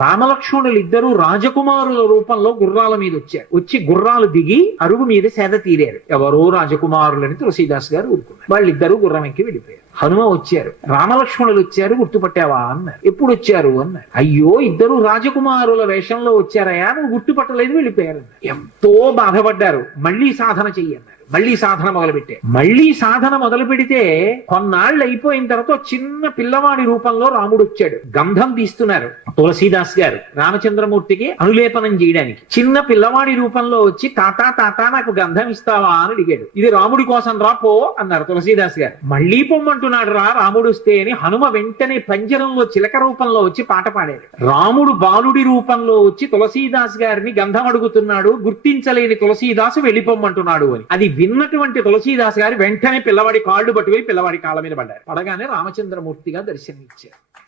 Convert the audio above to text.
రామలక్ష్మణులు ఇద్దరు రాజకుమారుల రూపంలో గుర్రాల మీద వచ్చారు. వచ్చి గుర్రాలు దిగి అరుగు మీద సేద తీరారు. ఎవరో రాజకుమారులని తులసీదాస్ గారు ఊరుకున్నారు. వాళ్ళిద్దరూ గుర్రం ఎక్కి వెళ్ళిపోయారు. హనుమ వచ్చారు. రామలక్ష్మణులు వచ్చారు, గుర్తుపట్టావా అన్నారు. ఎప్పుడు వచ్చారు అన్నారు. అయ్యో, ఇద్దరు రాజకుమారుల వేషంలో వచ్చారయ్యా, నువ్వు గుర్తుపట్టలేదు, వెళ్ళిపోయారు. ఎంతో బాధపడ్డారు. మళ్ళీ సాధన చెయ్యన్నారు. మళ్ళీ సాధన మొదలుపెట్టారు. మళ్ళీ సాధన మొదలు పెడితే కొన్నాళ్ళు అయిపోయిన తర్వాత చిన్న పిల్లవాడి రూపంలో రాముడు వచ్చాడు. గంధం తీస్తున్నారు తులసీదాస్ గారు రామచంద్రమూర్తికి అనులేపనం చేయడానికి. చిన్న పిల్లవాడి రూపంలో వచ్చి తాతా తాతా నాకు గంధం ఇస్తావా అని అడిగాడు. ఇది రాముడి కోసం రా పో అన్నారు తులసీదాస్ గారు. మళ్ళీ పొమ్మంటున్నాడు రా రాముడు వస్తే అని హనుమ వెంటనే పంజరంలో చిలక రూపంలో వచ్చి పాట పాడారు. రాముడు బాలుడి రూపంలో వచ్చి తులసీదాస్ గారిని గంధం అడుగుతున్నాడు. గుర్తించలేని తులసీదాసు వెళ్ళిపోమ్మంటున్నాడు అని. అది విన్నటువంటి తులసీదాస్ గారు వెంటనే పిల్లవాడి కాళ్ళు పట్టుకుని పిల్లవాడి కాళ్ళ మీద పడ్డారు. పడగానే రామచంద్రమూర్తిగా దర్శనమిచ్చారు.